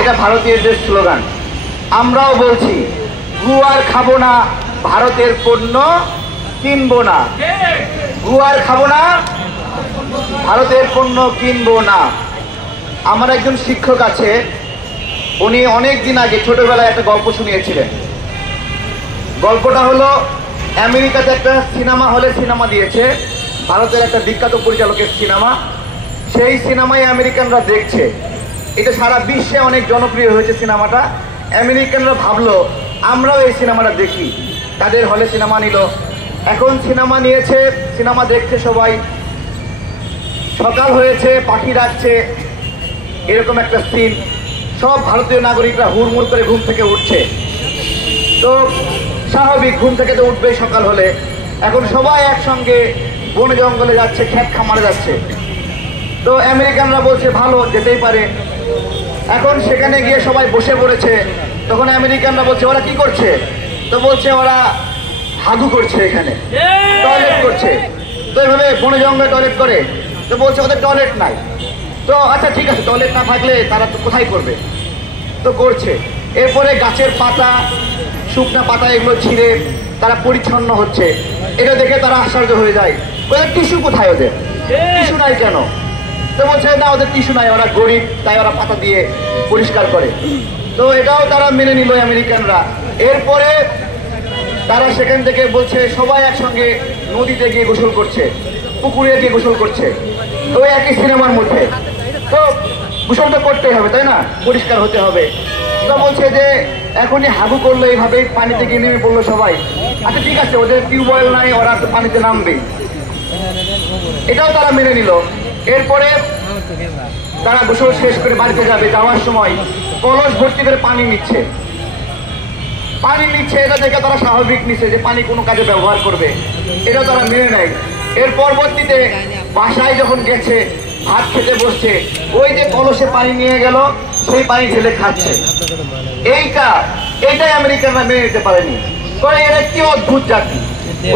এটা ভারতীয়দের স্লোগান। আমরাও বলছি গুয়ার খাবো না, ভারতের পণ্য কিনবো না। গুয়ার খাবো না, ভারতের পণ্য কিনবো না। আমার একজন শিক্ষক আছে, উনি অনেক দিন আগে ছোটবেলায় একটা গল্প শুনিয়েছিলেন। গল্পটা হলো, আমেরিকাতে একটা সিনেমা হলে সিনেমা দিয়েছে, ভারতের একটা বিখ্যাত পরিচালকের সিনেমা। সেই সিনেমায় আমেরিকানরা দেখছে, এটা সারা বিশ্বে অনেক জনপ্রিয় হয়েছে সিনেমাটা। আমেরিকানরা ভাবলো আমরাও এই সিনেমাটা দেখি, তাদের হলে সিনেমা নিল। এখন সিনেমা নিয়েছে, সিনেমা দেখছে সবাই। সকাল হয়েছে, পাখি ডাকছে, এরকম একটা সিন। সব ভারতীয় নাগরিকরা হুড়মুড় করে ঘুম থেকে উঠছে। তো স্বাভাবিক, ঘুম থেকে তো উঠবেই সকাল হলে। এখন সবাই একসঙ্গে বনে জঙ্গলে যাচ্ছে, ক্ষেত খামারে যাচ্ছে। তো আমেরিকানরা বলছে ভালো, যেতেই পারে। এখন সেখানে গিয়ে সবাই বসে পড়েছে। তখন আমেরিকানরা বলছে ওরা কি করছে? তো বলছে ওরা হাগু করছে, এখানে টয়লেট করছে। তো এইভাবে বনে জঙ্গলে টয়লেট করে। তো বলছে ওদের টয়লেট নাই। তো আচ্ছা ঠিক আছে, টয়লেট না থাকলে তারা তো কোথায় করবে? তো করছে। এরপরে গাছের পাতা, শুকনা পাতা এগুলো ছিঁড়ে তারা পরিচ্ছন্ন হচ্ছে। এটা দেখে তারা আশ্চর্য হয়ে যায়, ওদের টিস্যু কোথায়? ওদের টিস্যু নাই কেন? তো বলছে না, ওদের টিস্যু নাই, ওরা গরিব, তাই ওরা পাতা দিয়ে পরিষ্কার করে। তো এটাও তারা মেনে নিল আমেরিকানরা। এরপরে তারা সেখান থেকে বলছে সবাই একসঙ্গে নদীতে গিয়ে গোসল করছে, পুকুরে গিয়ে গোসল করছে। তো একই সিনেমার মধ্যে তো গোসল তো করতেই হবে, তাই না? পরিষ্কার হতে হবে। তো বলছে যে এখনই হাগু করলো, এইভাবেই পানিতে গিয়ে নেমে পড়লো সবাই। আচ্ছা ঠিক আছে, ওদের টিউবওয়েল নাই, ওরা তো পানিতে নামবে। এটাও তারা মেনে নিল। এরপরে তারা গোসল শেষ করে বাড়িতে যাবে। যাওয়ার সময় কলস ভর্তি করে পানি নিচ্ছে। এটা দেখে তারা স্বাভাবিক নিচ্ছে যে পানি কোনো কাজে ব্যবহার করবে, এটাও তারা মেনে নেয়। এর পরবর্তীতে বাসায় যখন গেছে, ভাত খেতে বসছে, ওই যে কলসে পানি নিয়ে গেল, সেই পানি ঢেলে খাচ্ছে। এইটাই আমেরিকানরা মেনে নিতে পারেনি। করে এরা কি অদ্ভুত জাতি!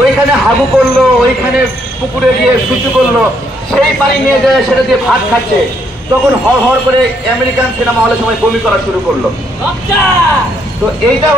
ওইখানে হাগু করলো, ওইখানে পুকুরে গিয়ে শুচু করলো, সেই পানি নিয়ে যায় সেটা দিয়ে ভাত খাচ্ছে। তখন হর হর করে আমেরিকান সিনেমা হলে সবাই বমি করা শুরু করলো। তো এইটা